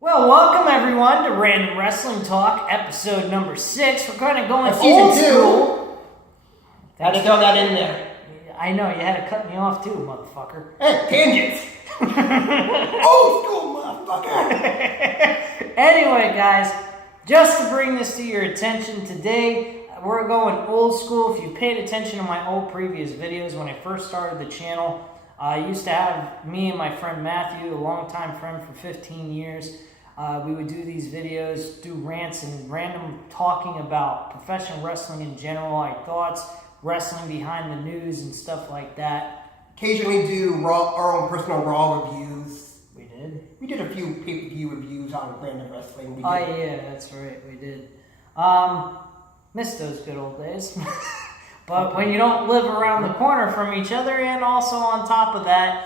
Well, welcome everyone to Random Wrestling Talk, episode number 6. We're kind of going Season old 2. school. Had to throw that in there. I know, you had to cut me off too, motherfucker. Hey, tangents. Old school, motherfucker. Anyway, guys, just to bring this to your attention today, we're going old school. If you paid attention to my old previous videos when I first started the channel, I used to have me and my friend Matthew, a longtime friend for 15 years. We would do these videos, do rants and random talking about professional wrestling in general, our thoughts, wrestling behind the news and stuff like that. Occasionally do our own personal Raw reviews. We did? We did a few pay-per-view reviews on Random Wrestling. Oh yeah, that's right, we did. Missed those good old days. But when you don't live around the corner from each other, and also on top of that,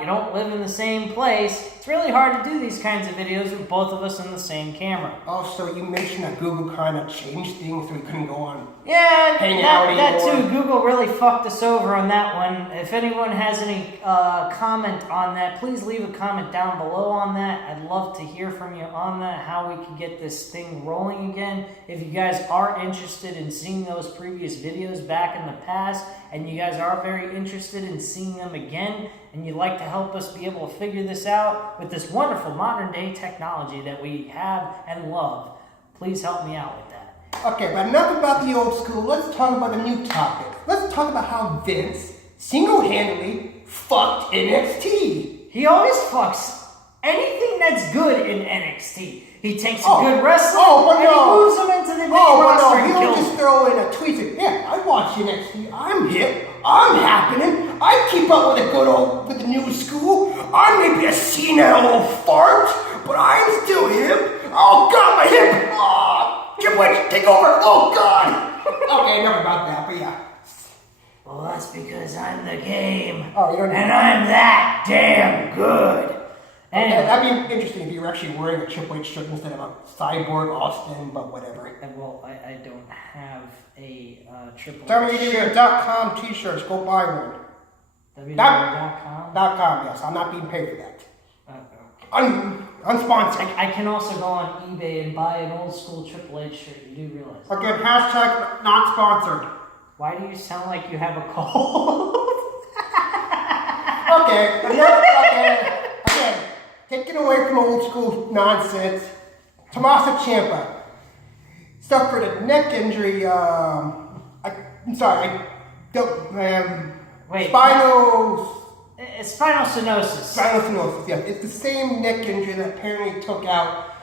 you don't live in the same place, it's really hard to do these kinds of videos with both of us in the same camera. Also, you mentioned that Google kind of changed things so we couldn't go on. Yeah, hanging out that anymore. too. Google really fucked us over on that one. If anyone has any comment on that, please leave a comment down below on that. I'd love to hear from you on that, how we can get this thing rolling again. If you guys are interested in seeing those previous videos back in the past, and you guys are very interested in seeing them again, and you'd like to help us be able to figure this out with this wonderful modern day technology that we have and love, please help me out with that. Okay, but enough about the old school. Let's talk about a new topic. Let's talk about how Vince single-handedly fucked NXT. He always fucks anything that's good in NXT. He takes a good wrestler and he moves him into the main roster and he kills don't just him. throw in a tweet saying, yeah, I watch NXT, I'm hip, I'm happening, I keep up with the new school, I may be a senile old fart, but I'm still hip. Oh God, my hip! Oh, Triple H, take over! Oh God! Okay, enough about that, but yeah. Well, that's because I'm the game. Oh, you don't need and I'm that damn good. Anyway. Okay, that'd be interesting if you were actually wearing a Triple H shirt instead of a Cyborg Austin, but whatever. Well, I don't have a Triple H shirt. WWE.com t-shirts, go buy one. WWE.com? .com, yes, I'm not being paid for that. Okay. Unsponsored. I can also go on eBay and buy an old school Triple H shirt. You do realize that? Okay, hashtag not sponsored. Why do you sound like you have a cold? Okay. Taking away from old school nonsense, Tommaso Ciampa suffered a neck injury. Spinal stenosis. Spinal stenosis, yes. It's the same neck injury that apparently took out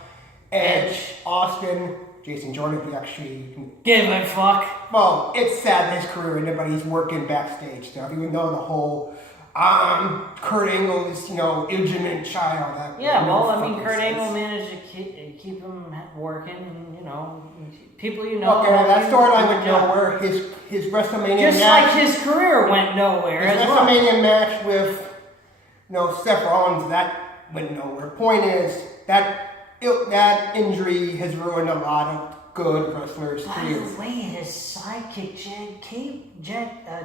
Edge, Austin, Jason Jordan, who actually... Give a fuck. Well, it's sad in his career ended, but he's working backstage now. Even though the whole... Kurt Angle's, illegitimate child. Kurt Angle managed to keep him working, and, people Okay, that storyline went nowhere. His WrestleMania just match... like his career went nowhere his as well. WrestleMania match with, Seth Rollins, that went nowhere. Point is, that injury has ruined a lot of good wrestlers' careers. By the way, his sidekick,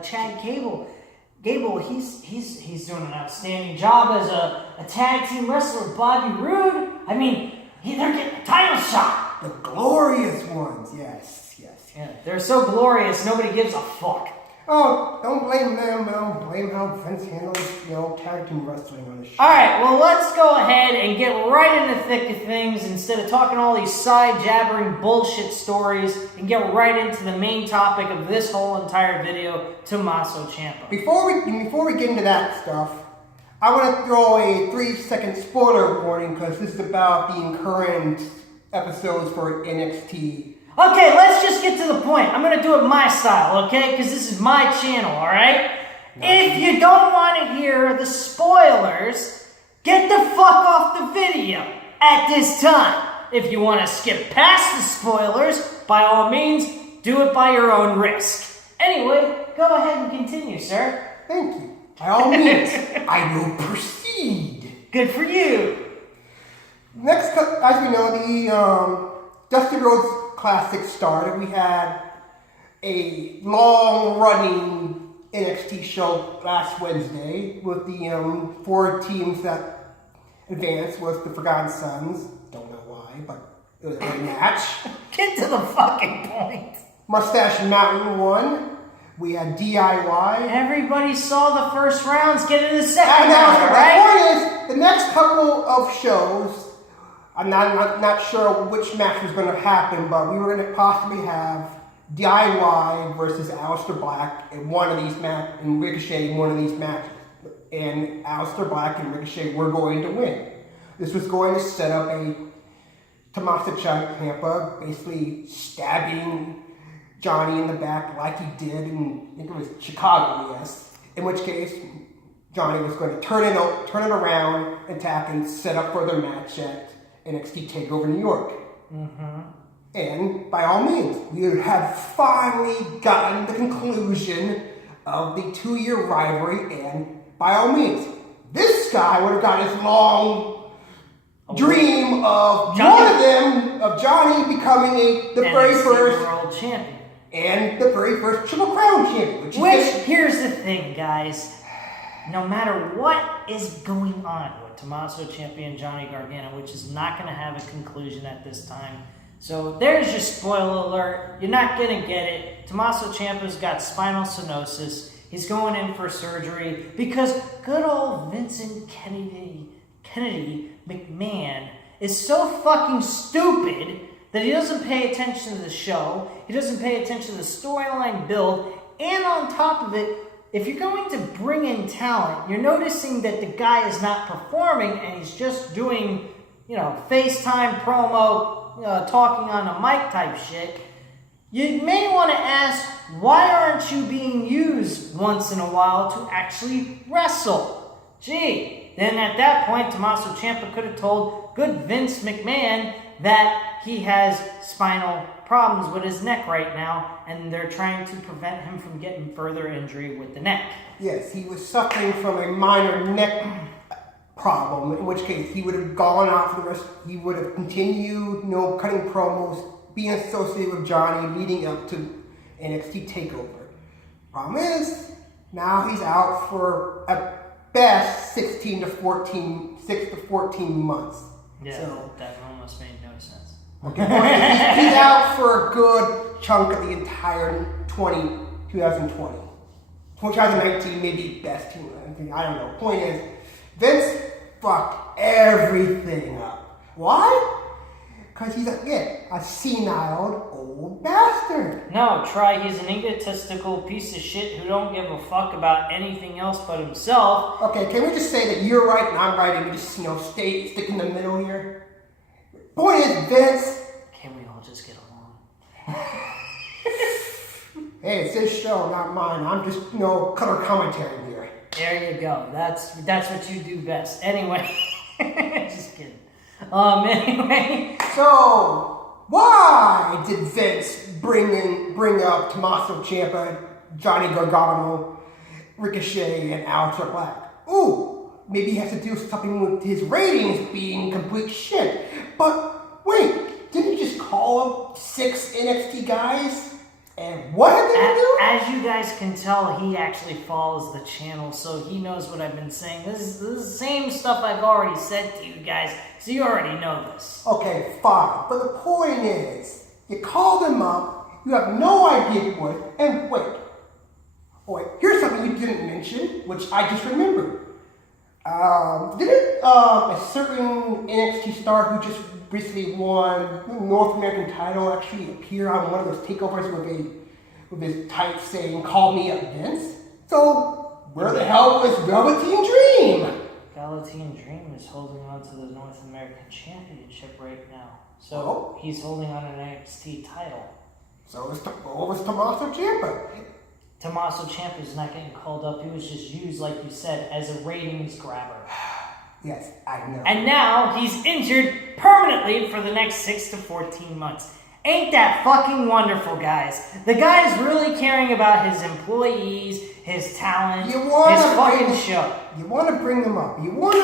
Chad Gable, he's doing an outstanding job as a tag team wrestler. Bobby Roode, they're getting a title shot. The glorious ones, yes. Yeah, they're so glorious, nobody gives a fuck. Oh, don't blame them. Blame how Vince handles, tag team wrestling on the show. All right, well, let's go ahead and get right in the thick of things instead of talking all these side jabbering bullshit stories and get right into the main topic of this whole entire video, Tommaso Ciampa. Before we get into that stuff, I want to throw a 3-second spoiler warning because this is about the current episodes for NXT. Okay, let's just get to the point. I'm going to do it my style, okay? Because this is my channel, all right? If you don't want to hear the spoilers, get the fuck off the video at this time. If you want to skip past the spoilers, by all means, do it by your own risk. Anyway, go ahead and continue, sir. Thank you. By all means, I will proceed. Good for you. Next, as we know, the Dusty Rhodes Classic started. We had a long-running NXT show last Wednesday with the 4 teams that advanced was the Forgotten Sons. Don't know why, but it was a great match. Get to the fucking point. Mustache Mountain won. We had DIY. Everybody saw the first rounds. Get into the second And now round, the right? point is, the next couple of shows, I'm not sure which match was going to happen, but we were going to possibly have DIY versus Aleister Black in one of these matches, and Ricochet in one of these matches. And Aleister Black and Ricochet were going to win. This was going to set up a Tommaso Ciampa basically stabbing Johnny in the back like he did in, I think it was Chicago, yes. In which case, Johnny was going to turn it around and tap and set up for their match at NXT TakeOver New York. Mm-hmm. And by all means, we have finally gotten the conclusion of the 2-year rivalry, and by all means, this guy would have got his long dream of Johnny becoming the very first world champion. And the very first Triple Crown champion. Which here's the thing, guys. No matter what is going on with Tommaso Ciampa and Johnny Gargano, which is not going to have a conclusion at this time. So there's your spoiler alert. You're not going to get it. Tommaso Ciampa's got spinal stenosis. He's going in for surgery because good old Vincent Kennedy McMahon is so fucking stupid that he doesn't pay attention to the show, he doesn't pay attention to the storyline build, and on top of it, if you're going to bring in talent, you're noticing that the guy is not performing and he's just doing, FaceTime promo, talking on a mic type shit. You may want to ask, why aren't you being used once in a while to actually wrestle? Gee, then at that point, Tommaso Ciampa could have told good Vince McMahon that he has spinal problems with his neck right now, and they're trying to prevent him from getting further injury with the neck. Yes, he was suffering from a minor neck problem, in which case he would have gone out for the rest, he would have continued, cutting promos, being associated with Johnny leading up to NXT TakeOver. Problem is, now he's out for, at best, 6 to 14 months. Yeah, so, that almost made no sense. Okay, he's out for a good chunk of the entire 2020. 2019, maybe best. I don't know. Point is, Vince fucked everything up. Why? Because he's a senile old bastard. No, he's an egotistical piece of shit who don't give a fuck about anything else but himself. Okay, can we just say that you're right and I'm right and we just, stick in the middle here? Point is, Vince. Can we all just get along? Hey, it's his show, not mine. I'm just, color commentary here. There you go. That's what you do best. Anyway, just kidding. Anyway. So, why did Vince bring up Tommaso Ciampa, Johnny Gargano, Ricochet, and Aleister Black? Ooh, maybe he has to do something with his ratings being complete shit. But wait, didn't you just call up 6 NXT guys? And what did they do? As you guys can tell, he actually follows the channel, so he knows what I've been saying. This is the same stuff I've already said to you guys, so you already know this. Okay, fine. But the point is, you call them up, you have no idea what, and wait, here's something you didn't mention, which I just remembered. Didn't a certain NXT star who just recently won North American title actually appear on one of those takeovers with his type saying, "Call me up, Vince"? So where the hell was Velveteen Dream? Velveteen Dream is holding on to the North American Championship right now. So he's holding on an NXT title. So what was Tommaso Ciampa? Tommaso Ciampa is not getting called up. He was just used, like you said, as a ratings grabber. Yes, I know. And now he's injured permanently for the next 6 to 14 months. Ain't that fucking wonderful, guys? The guy is really caring about his employees, his talent, his fucking show. You want to bring them up. You want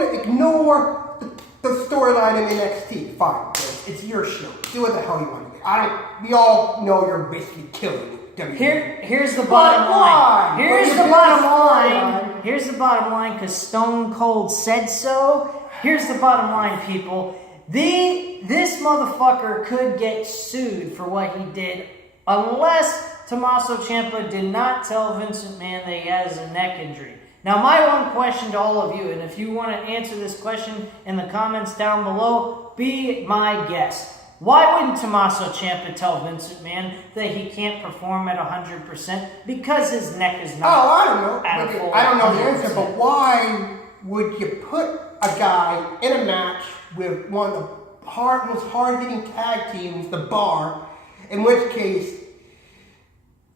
to ignore the storyline in NXT. Fine, it's your show. Do what the hell you want to do. We all know you're basically killing WWE. Here's the bottom line. Here's the bottom line. Here's the bottom line, because Stone Cold said so. Here's the bottom line, people. This motherfucker could get sued for what he did unless Tommaso Ciampa did not tell Vince McMahon that he has a neck injury. Now, my one question to all of you, and if you want to answer this question in the comments down below, be my guest. Why wouldn't Tommaso Ciampa tell Vince McMahon that he can't perform at 100% because his neck is not? Oh, I don't know. I don't know the 100%. answer, but why would you put a guy in a match with one of the most hard-hitting tag teams, the Bar, in which case,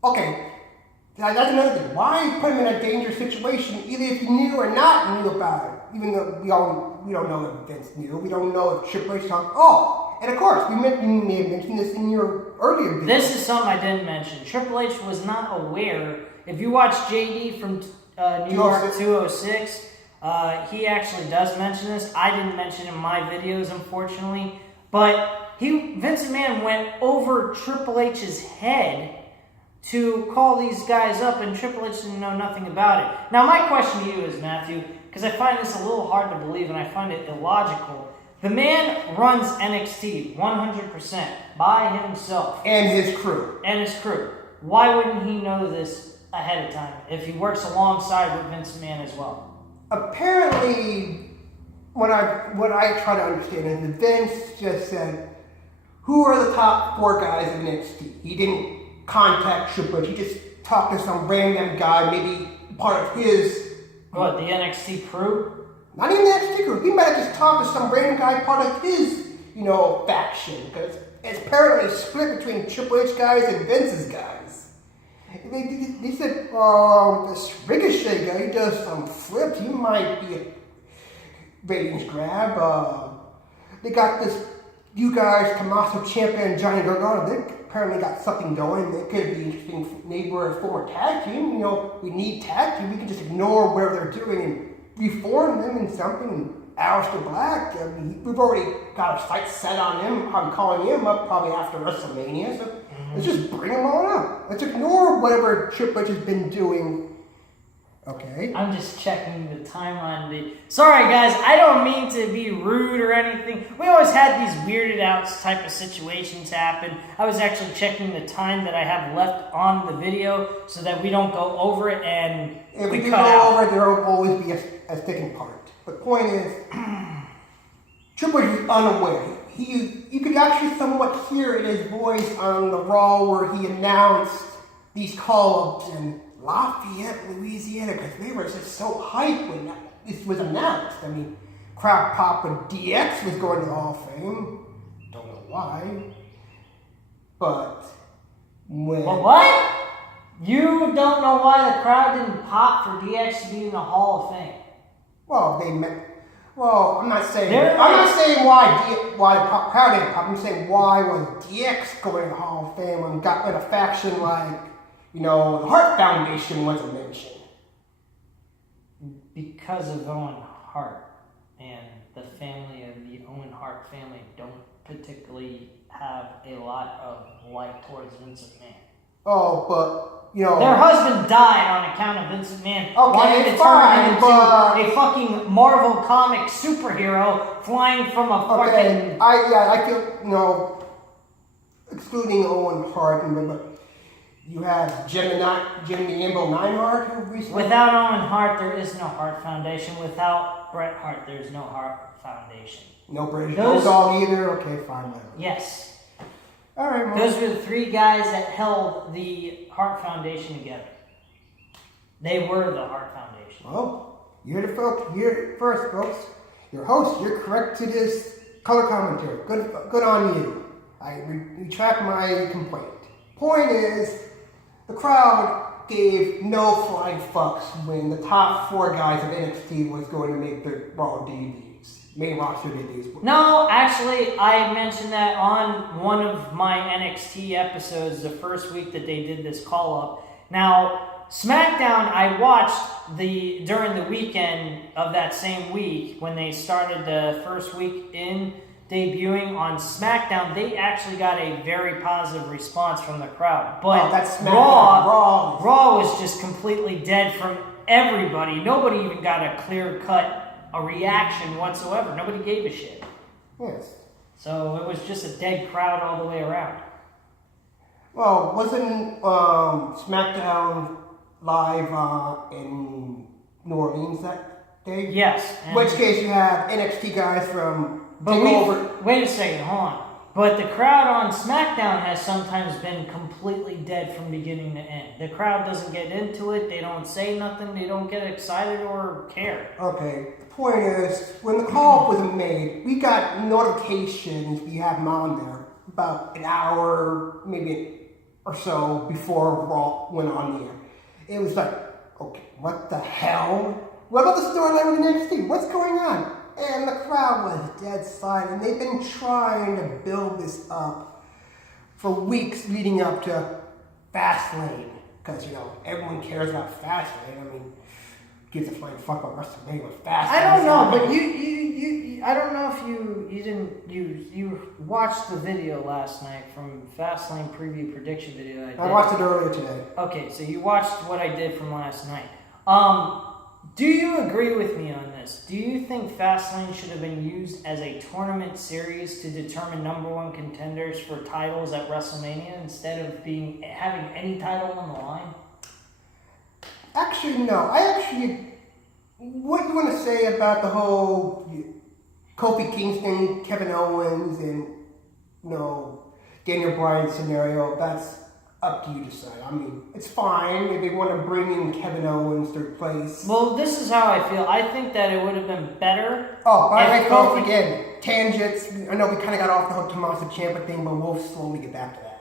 okay, that's another thing. Why put him in a dangerous situation, either if you knew or not knew about it? Even though we don't know if Vince knew, we don't know if Triple H talked. Oh, and of course, you may have mentioned this in your earlier video. This is something I didn't mention. Triple H was not aware. If you watch JD from New York 206, he actually does mention this. I didn't mention it in my videos, unfortunately. But Vince McMahon went over Triple H's head to call these guys up, and Triple H didn't know nothing about it. Now, my question to you is, Matthew, because I find this a little hard to believe and I find it illogical. The man runs NXT 100% by himself. And his crew. Why wouldn't he know this ahead of time if he works alongside with Vince McMahon as well? Apparently, what I try to understand is that Vince just said, who are the top 4 guys in NXT? He didn't contact Triple H. He just talked to some random guy, maybe part of his... What, the NXT crew? Not even the NXT crew. He might have just talked to some random guy, part of his, faction. Because it's apparently split between Triple H guys and Vince's guys. They said, this Ricochet guy, he does some flips. He might be a ratings grab. They got this, you guys, Tommaso Ciampa and Johnny Gargano. They apparently got something going. They could be interesting. Maybe we're a former tag team. We need tag team. We can just ignore whatever they're doing and reform them in something. Aleister Black, we've already got our sights set on him. I'm calling him up probably after WrestleMania. So let's just bring him on up. Let's ignore whatever Triple H has been doing. Okay. I'm just checking the timeline. Sorry, guys. I don't mean to be rude or anything. We always had these weirded out type of situations happen. I was actually checking the time that I have left on the video so that we don't go over it and if we cut go out. over it, there will always be a sticking part. But the point is, Triple H is unaware. You could actually somewhat hear in his voice on the Raw where he announced these call-ups in Lafayette, Louisiana, because they were just so hyped when this was announced. I mean, crowd pop when DX was going to the Hall of Fame. Don't know why. But when... Well, what? You don't know why the crowd didn't pop for DX to be in the Hall of Fame? Well, I'm not saying why the crowd didn't pop. I'm saying why was DX going to the Hall of Fame when got in a faction like, the Hart Foundation wasn't mentioned? Because of Owen Hart, and the family of the Owen Hart family don't particularly have a lot of like towards Vince McMahon. Oh, but their husband died on account of Vince McMahon wanting to it's turn him into fine, a fucking Marvel comic superhero flying from a fucking... I feel, excluding Owen Hart, but you have Jimmy Nimble Neidhart who recently... Without Owen Hart, there is no Hart Foundation. Without Bret Hart, there's no Hart Foundation. No British Bulldog either? Okay, fine. Yes. All right, well. Those were the 3 guys that held the Hart Foundation together. They were the Hart Foundation. Well, you heard it first, folks. Your host, you're correct to this color commentary. Good on you. I retract my complaint. Point is, the crowd gave no flying fucks when the top 4 guys of NXT was going to make their Raw debuts, main roster debuts. No, actually, I mentioned that on one of my NXT episodes the first week that they did this call-up. Now, SmackDown, I watched during the weekend of that same week when they started the first week in debuting on SmackDown. They actually got a very positive response from the crowd. But that's Raw was just completely dead from everybody. Nobody even got a clear-cut reaction whatsoever. Nobody gave a shit. Yes. So it was just a dead crowd all the way around. Well, wasn't SmackDown live in New Orleans that day? Yes. In which case you have NXT guys from Wait a second, hold on. But the crowd on SmackDown has sometimes been completely dead from beginning to end. The crowd doesn't get into it. They don't say nothing. They don't get excited or care. Okay. The point is, when the call was made, we got notifications. We had them on there about an hour, maybe or so before Raw went on the air. It was like, okay, what the hell? What about the storyline with NXT? What's going on? And the crowd was dead silent. They've been trying to build this up for weeks leading up to Fastlane. Because, everyone cares about Fastlane. I mean, gives a flying fuck about WrestleMania with Fastlane. I don't know, but you I don't know if you watched the video last night from Fastlane preview prediction video I did. I watched it earlier today. Okay, so you watched what I did from last night. Do you agree with me on this? Do you think Fastlane should have been used as a tournament series to determine number one contenders for titles at WrestleMania instead of having any title on the line? Actually, no. What you want to say about the whole Kofi Kingston, Kevin Owens, and Daniel Bryan scenario? That's up to you to decide. I mean, it's fine if they want to bring in Kevin Owens to replace. Well, this is how I feel. I think that it would have been better. Oh, by the way, folks, again, tangents. I know we kind of got off the whole Tommaso Ciampa thing, but we'll slowly get back to that.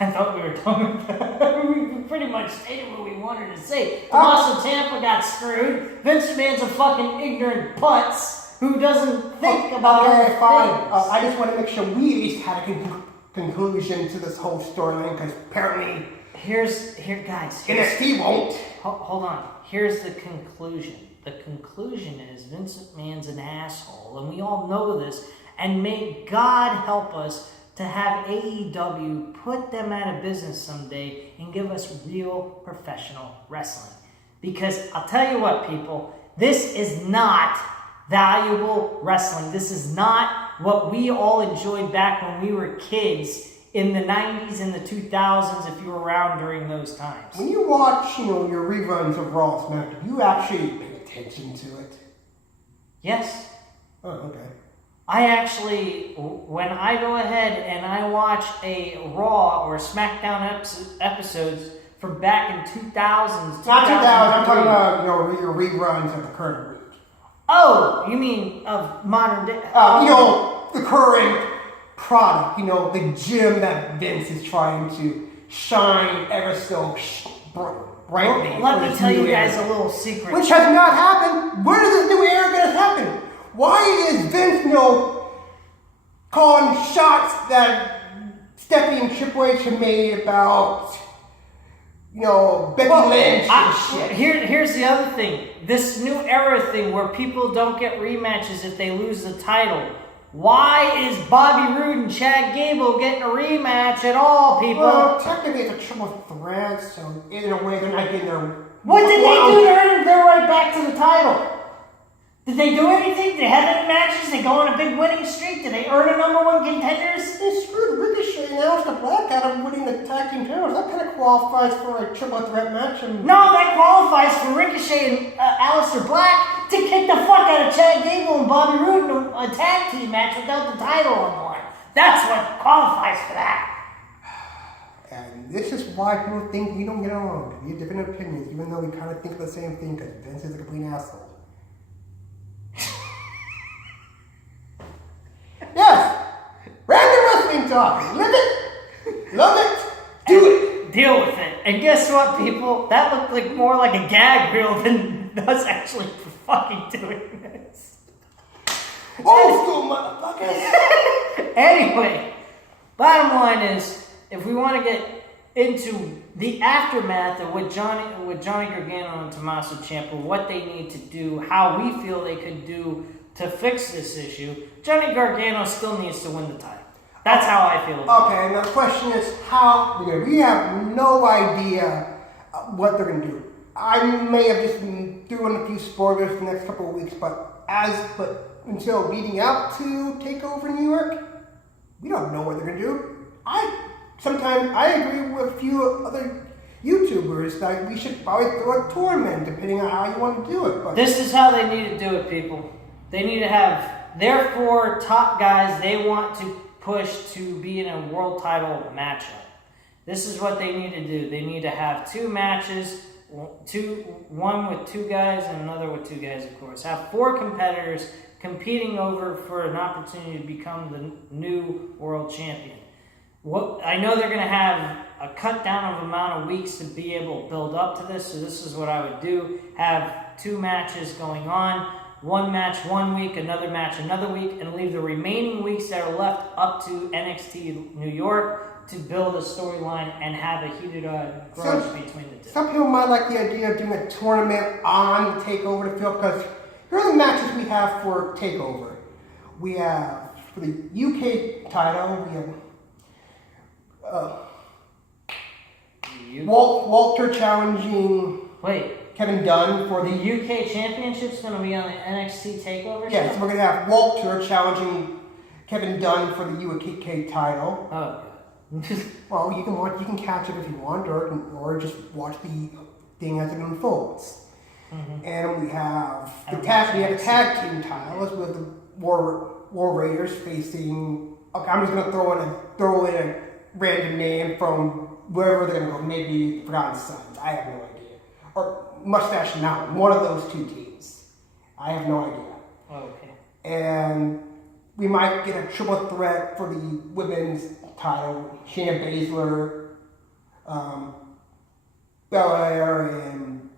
I thought we were done with that. We pretty much stated what we wanted to say. Tommaso Ciampa got screwed. Vince McMahon's a fucking ignorant putz who doesn't think about Okay, fine. I I just want to make sure we at least had a conclusion to this whole storyline, because apparently guys. NXT won't. Hold on. Here's the conclusion. The conclusion is Vince McMahon's an asshole, and we all know this. And may God help us to have AEW put them out of business someday and give us real professional wrestling. Because I'll tell you what, people, this is not valuable wrestling. This is not what we all enjoyed back when we were kids in the 90s and the 2000s, if you were around during those times. When you watch, your reruns of Raw and SmackDown, you actually pay attention to it? Yes. Oh, okay. I actually, when I go ahead and I watch a Raw or SmackDown episodes from back in 2000s. Not 2000, I'm talking about, your reruns of the current week. Oh, you mean of modern day? The current product, the gym that Vince is trying to shine ever so brightly. Let me tell you guys a little secret. Which has not happened. Where is this new era going to happen? Why is Vince, calling shots that Stephanie and Triple H have made about, Becky Lynch and shit? Here's the other thing. This new era thing where people don't get rematches if they lose the title. Why is Bobby Roode and Chad Gable getting a rematch at all, people? Well, technically it's a triple threat, so in a way they're not getting their... What did they do to earn their right back to the title? Did they do anything? Did they have any matches? Did they go on a big winning streak? Did they earn a number one contenders? They screwed Ricochet and Aleister Black out of winning the tag team titles. That kind of qualifies for a triple threat match. No, that qualifies for Ricochet and Aleister Black to kick the fuck out of Chad Gable and Bobby Roode in a tag team match without the title on the line. That's what qualifies for that. And this is why people think we don't get along. We have different opinions, even though we kind of think the same thing, because Vince is a complete asshole. Yes! Random wrestling talk. Live it. Love it. Do it. Deal with it. And guess what, people? That looked like more like a gag reel than us actually fucking doing this. Old school motherfuckers. Anyway, bottom line is, if we want to get into the aftermath of what Johnny Gargano and Tommaso Ciampa, what they need to do, how we feel they could do to fix this issue, Johnny Gargano still needs to win the title. That's how I feel about it. Okay, now the question is how, we have no idea what they're going to do. I may have just been doing a few spoilers the next couple of weeks, but until leading out to Takeover New York, we don't know what they're gonna do. Sometimes I agree with a few other YouTubers that we should probably throw a tournament depending on how you want to do it. But this is how they need to do it, people. They need to have their 4 top guys they want to push to be in a world title matchup. This is what they need to do. They need to have 2 matches, one with 2 guys and another with 2 guys, of course. Have 4 competitors competing over for an opportunity to become the new world champion. I know they're going to have a cut down of amount of weeks to be able to build up to this, so this is what I would do. Have 2 matches going on, 1 match 1 week, another match another week, and leave the remaining weeks that are left up to NXT New York to build a storyline and have a heated grudge between the 2. Some people might like the idea of doing a tournament on the TakeOver to field, because here are the matches we have for TakeOver. We have, for the UK title, we have Walter challenging Kevin Dunn for the UK Championship's going to be on the NXT Takeover. Yes, we're going to have Walter challenging Kevin Dunn for the UK title. Oh. Well, you can catch it if you want, or just watch the thing as it unfolds. Mm-hmm. And we have the tag team titles with the War Raiders facing. Okay, I'm just going to throw in a random name from wherever they're going to go. Maybe Forgotten Sons. I have no idea. Or Mustache Mountain. One of those 2 teams. I have no idea. Oh, okay. And we might get a triple threat for the women's title. Shayna Baszler, Belair, and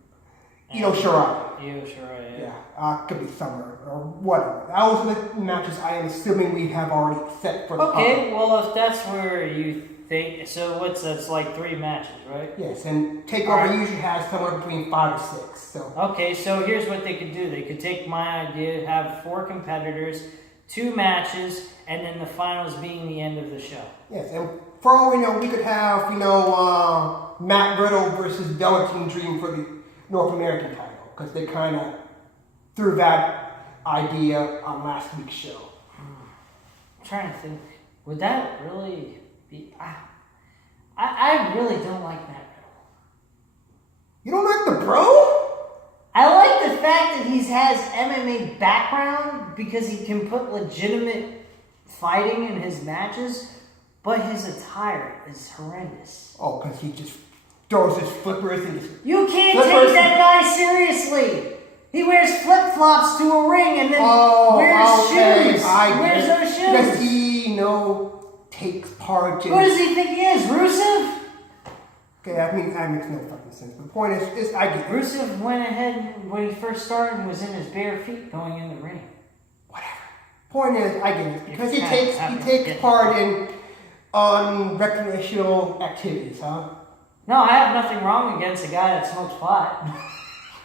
Io Shirai. Io Shirai, yeah. Could be Summer or whatever. Those are the matches I am assuming we have already set for the Okay, well, if that's where you think, so that's like 3 matches, right? Yes, and TakeOver usually has somewhere between 5 or 6. So okay, so here's what they could do. They could take my idea, have 4 competitors, 2 matches, and then the finals being the end of the show. Yes, and for all we know, we could have, Matt Riddle versus Velveteen Dream for the North American title, because they kind of threw that idea on last week's show. I'm trying to think, would that really be... I really don't like Matt Riddle. You don't like the bro? I like the fact that he has MMA background because he can put legitimate fighting in his matches, but his attire is horrendous. Oh, because he just throws his flippers and his... You can't take that guy seriously! He wears flip-flops to a ring and then wears shoes. He wears those shoes. Does he, takes part in... Who does he think he is, Rusev? Okay, that makes no fucking sense. The point is I get it. Rusev went ahead when he first started and was in his bare feet going in the ring. Whatever. Point is, I get it. Because he takes part in recreational activities, huh? No, I have nothing wrong against a guy that smokes pot.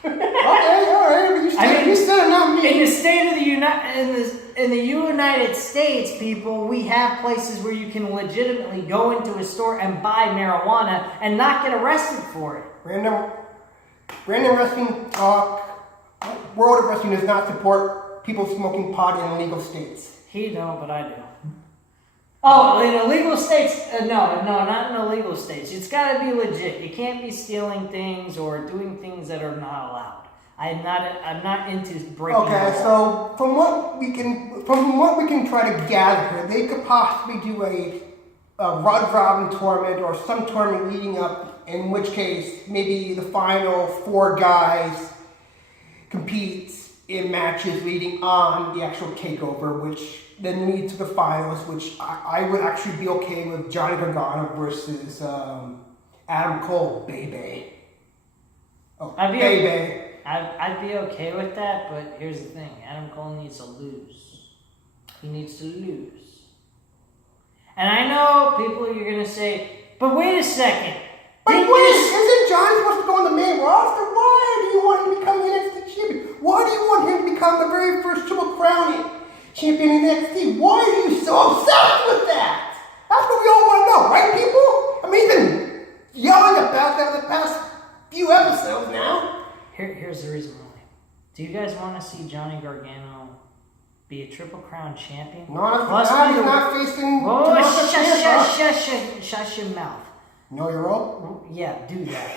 Okay, all right. You said it, not me. In the state of the United States, people, we have places where you can legitimately go into a store and buy marijuana and not get arrested for it. Random wrestling talk. World of Wrestling does not support people smoking pot in illegal states. He don't, but I do. Oh, in illegal states? No, not in illegal states. It's got to be legit. You can't be stealing things or doing things that are not allowed. I'm not into breaking. Okay, so from what we can try to gather here, they could possibly do a round robin tournament or some tournament leading up. In which case, maybe the final 4 guys compete in matches leading on the actual takeover, which then lead to the finals, which I would actually be okay with Johnny Gargano versus Adam Cole, baby. Oh, baby. I'd be okay with that, but here's the thing. Adam Cole needs to lose. He needs to lose. And I know people, you're going to say, but wait a second. But isn't Johnny supposed to go on the main roster? Why do you want him to become NXT champion? Why do you want him to become the very first Triple Crown champion in NXT? Why are you so obsessed with that? That's what we all want to know, right, people? I mean, he's been yelling about that for the past few episodes now. Here's the reason why. Do you guys want to see Johnny Gargano be a Triple Crown champion? He's not facing. Whoa, shush your mouth. Know your role? Yeah, do that.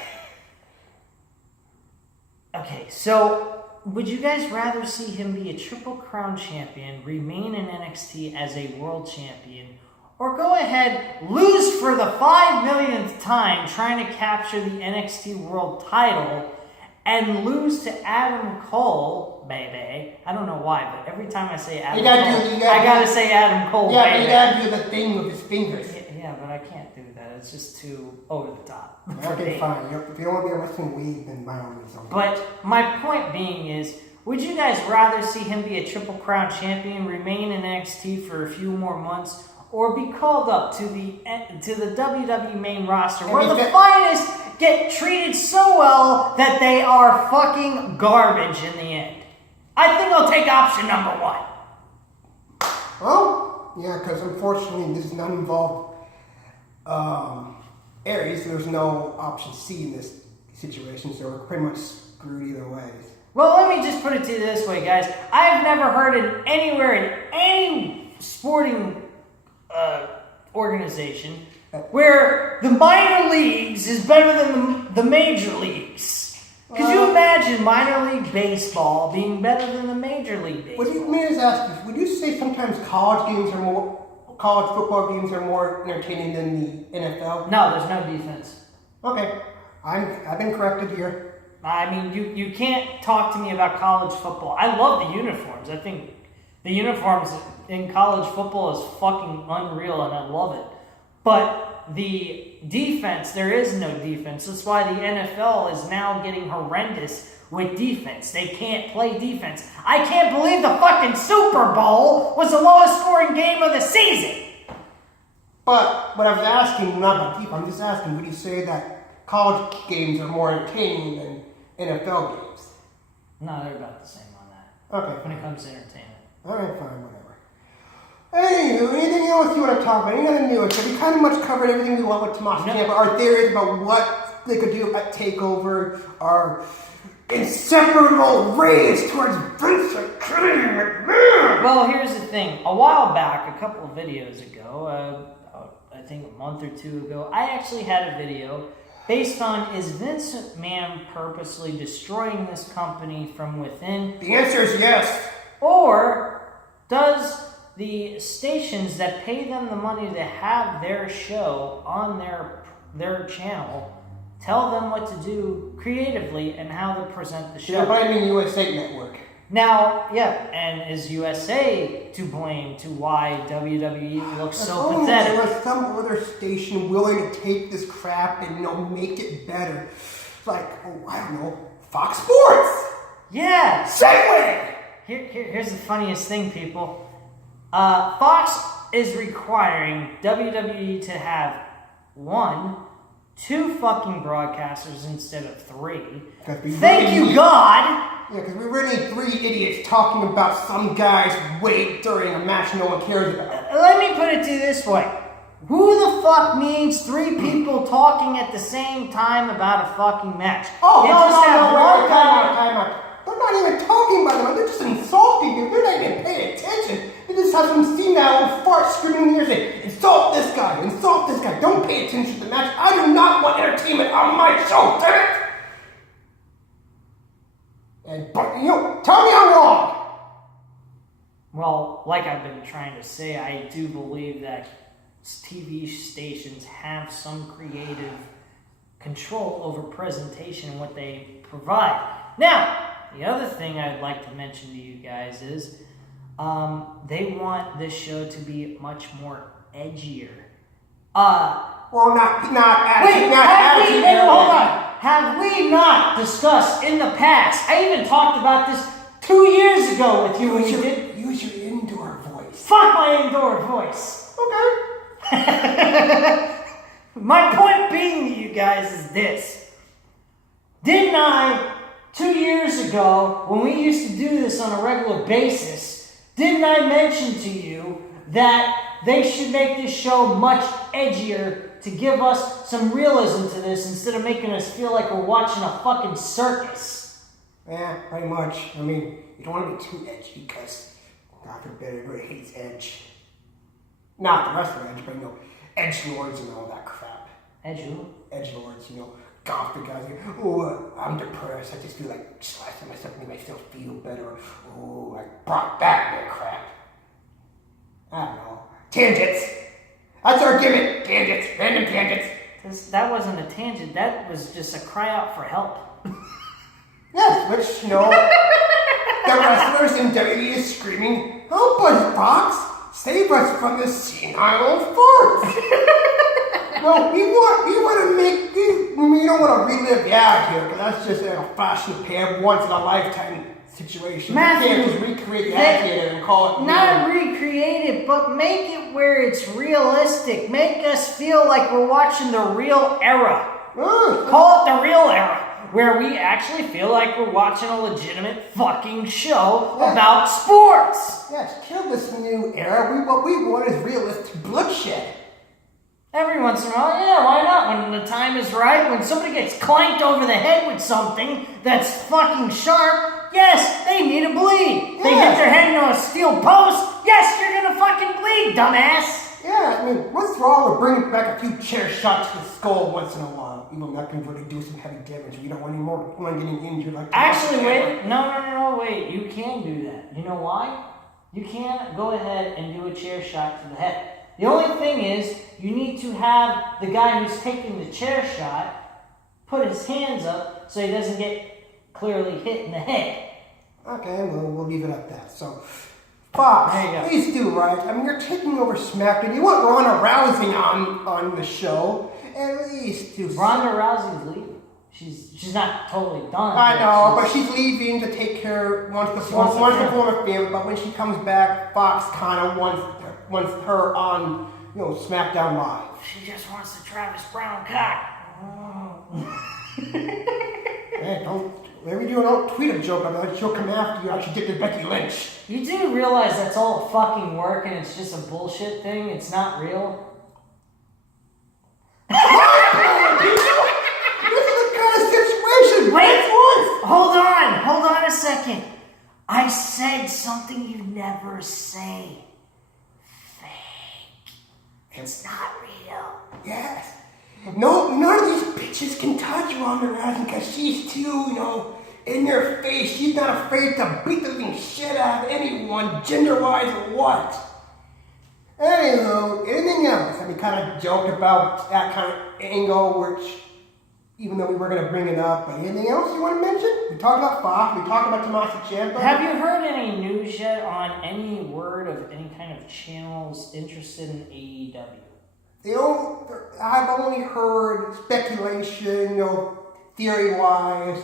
Okay, so would you guys rather see him be a Triple Crown champion, remain in NXT as a world champion, or go ahead, lose for the 5 millionth time trying to capture the NXT world title and lose to Adam Cole, baby? I don't know why, but every time I say Adam Cole, I gotta say Adam Cole, yeah, baby. you gotta do the thing with his fingers. Yeah, but I can't do that. It's just too over the top. Okay, fine. If you don't want to be a wrestling weed, then by all means. But my point being is, would you guys rather see him be a Triple Crown champion, remain in NXT for a few more months, or be called up to the WWE main roster, where the finest get treated so well that they are fucking garbage in the end? I think I'll take option number one. Well, yeah, because unfortunately this is not involved Aries. There's no option C in this situation, so we're pretty much screwed either way. Well, let me just put it to you this way, guys. I've never heard it anywhere in any sporting organization where the minor leagues is better than the major leagues. Could you imagine minor league baseball being better than the major league baseball? Let me just ask you, would you say sometimes college football games are more entertaining than the NFL? No, there's no defense. Okay, I've been corrected here. I mean, you can't talk to me about college football. I love the uniforms. I think the uniforms in college football is fucking unreal, and I love it. But the defense, there is no defense. That's why the NFL is now getting horrendous with defense. They can't play defense. I can't believe the fucking Super Bowl was the lowest scoring game of the season. But what I was asking, not about defense, I'm just asking, would you say that college games are more entertaining than NFL games? No, they're about the same on that. Okay. When it comes to entertainment. Alright, fine, whatever. Anywho, anything else you want to talk about? Any other news? So we kind of much covered everything we want with Tommaso Ciampa. Our theories about what they could do at TakeOver, our inseparable race towards Vince McMahon. Well, here's the thing. A while back, a couple of videos ago, I think a month or two ago, I actually had a video based on, is Vince McMahon purposely destroying this company from within? The answer is yes. Or does the stations that pay them the money to have their show on their channel tell them what to do creatively and how to present the show? They're blaming USA Network. Now, yeah, and is USA to blame to why WWE looks so pathetic? There was some other station willing to take this crap and make it better. Like, I don't know, Fox Sports. Yeah. Segway. Here's the funniest thing, people. Fox is requiring WWE to have 2 fucking broadcasters instead of 3. Thank you, God! Yeah, because we really need 3 idiots talking about some guy's weight during a match no one cares about. Let me put it to you this way. Who the fuck needs 3 people talking at the same time about a fucking match? Oh, you no, time out. They're not even talking about them. They're just insulting you. They're not even paying attention. They just have some senile fart screaming in your ear saying, insult this guy, insult this guy. Don't pay attention to the match. I do not want entertainment on my show, damn it! And, tell me I'm wrong. Well, like I've been trying to say, I do believe that TV stations have some creative control over presentation and what they provide. Now, the other thing I'd like to mention to you guys is they want this show to be much more edgier. Well, not wait, hold on. Have we not discussed in the past? I even talked about this 2 years ago with you when you did. Use your indoor voice. Fuck my indoor voice. Okay. My point being to you guys is this. Didn't I, 2 years ago, when we used to do this on a regular basis, didn't I mention to you that they should make this show much edgier to give us some realism to this instead of making us feel like we're watching a fucking circus. Yeah, pretty much. I mean, you don't want to be too edgy because, God forbid, everybody hates edge. Not the rest of edge, but edgelords and all that crap. Edgelords, gothic guys. Oh, I'm depressed. I just feel like slicing myself to make myself feel better. Oh, I brought back that crap. I don't know. Tangents. That's our gimmick. Tangents. Random tangents. That wasn't a tangent. That was just a cry out for help. Yes, which, the wrestlers in WWE is screaming, "Help us, Fox! Save us from this senile farce!" No, we want to make, we don't want to relive the ad here, because that's just a flash in the pan, once in a lifetime situation. Matthew, you can't just recreate the ad here and call it. Not recreate it, but make it where it's realistic. Make us feel like we're watching the real era. Call it the real era. Where we actually feel like we're watching a legitimate fucking show about sports. Yes, kill this new era. What we want is realistic bloodshed. Every once in a while, yeah, why not? When the time is right, when somebody gets clanked over the head with something that's fucking sharp, yes, they need to bleed. Yeah. They hit their head into a steel post, yes, you're gonna fucking bleed, dumbass. Yeah, I mean, what's wrong with bringing back a few chair shots to the skull once in a while? Even that can really do some heavy damage. We don't want any more people getting injured like that. Actually, wait. No, wait. You can do that. You know why? You can go ahead and do a chair shot to the head. The only thing is, you need to have the guy who's taking the chair shot put his hands up so he doesn't get clearly hit in the head. Okay, well, we'll leave it at that. So, Fox, please do right. I mean, you're taking over SmackDown. You want Ronda Rousey on the show. At least do Ronda Rousey's leaving. She's not totally done. I know, but she's leaving to take care wants to form a family. But when she comes back, Fox kind of wants her on SmackDown Live. She just wants the Travis Brown cock. Hey, don't tweet a joke about it. She'll come after you. She did to Becky Lynch. You do realize that's all fucking work and it's just a bullshit thing. It's not real. This is the kind of situation. Wait, hold on a second. I said something you never say. Fake. It's not real. Yes. No, none of these bitches can touch Ronda Rousey because she's too, in their face. She's not afraid to beat the living shit out of anyone, gender-wise or what. Anywho, anything else? I mean, kind of joked about that kind of angle, which, even though we were going to bring it up, but anything else you want to mention? We talked about Fox, we talked about Tommaso Ciampa. Have you heard any news yet on any word of any kind of channels interested in AEW? I've only heard speculation, theory-wise,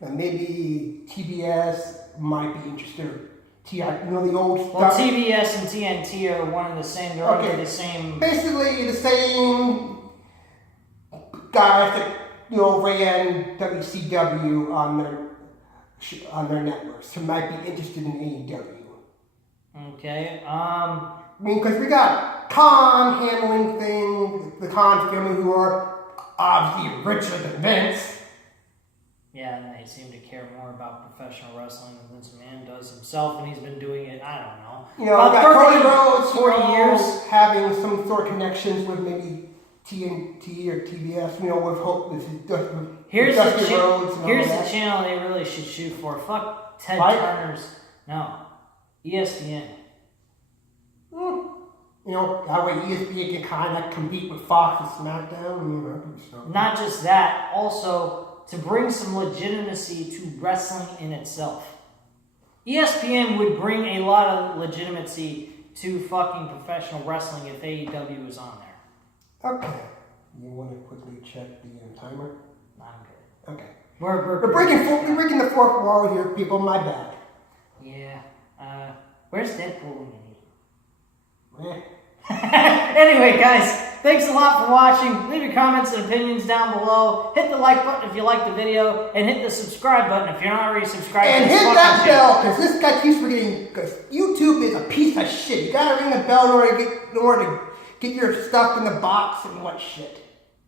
that maybe TBS might be interested. The old stuff. Well, TBS and TNT are one and the same. They're under the same. Basically, the same guys that ran WCW on their networks, who might be interested in AEW. Okay. I mean, because we got Khan handling things, the Khan family, who are obviously richer than Vince. Yeah, and they seem to care more about professional wrestling than Vince McMahon does himself, and he's been doing it, I don't know. About Cody Rhodes, 40 years. having some sort of connections with maybe TNT or TBS, with Hope, Here's Dusty Rhodes and here's all the that. channel they really should shoot for. Fuck Ted Right? Turner's. No. ESPN. That way ESPN can kind of compete with Fox and SmackDown. Not just that, also to bring some legitimacy to wrestling in itself. ESPN would bring a lot of legitimacy to fucking professional wrestling if AEW was on there. Okay. You want to quickly check the timer? I'm good. Okay. We're breaking the fourth wall here, people. My bad. Yeah. Where's Deadpool when you need him? Eh. Anyway, guys, Thanks a lot for watching. Leave your comments and opinions down below. Hit the like button if you liked the video, and hit the subscribe button if you're not already subscribed. And hit that bell, because this guy keeps forgetting, because YouTube is a piece of shit. You gotta ring the bell in order to get your stuff in the box and what shit.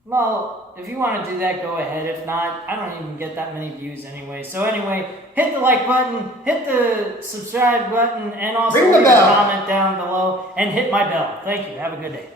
Well, if you want to do that, go ahead. If not, I don't even get that many views anyway. So anyway, hit the like button, hit the subscribe button, and also leave a comment down below, and hit my bell. Thank you. Have a good day.